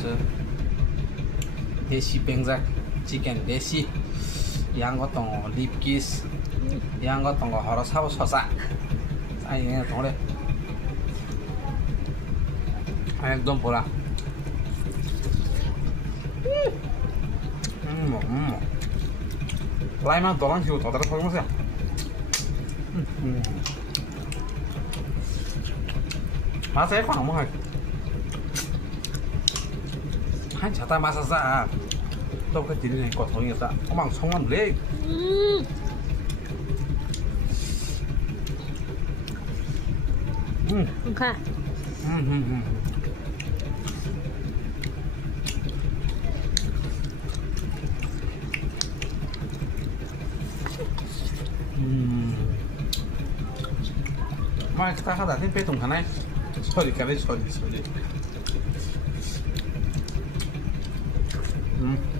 저 Desi pengjak chicken Desi yang gotong lip kiss yang gotong harus haus hosa 아니 동래 একদম পোড়া 라이만 너랑 지고 더 다른 소리 마세요 맛에 광 먹어 한 자다 마사사 또 그 뒤에 거 동이었다 어망 성만 레ค่ะ มาถ้าขนาดที่ไปตรงข้างในสวัสดีกันได้สวัสดี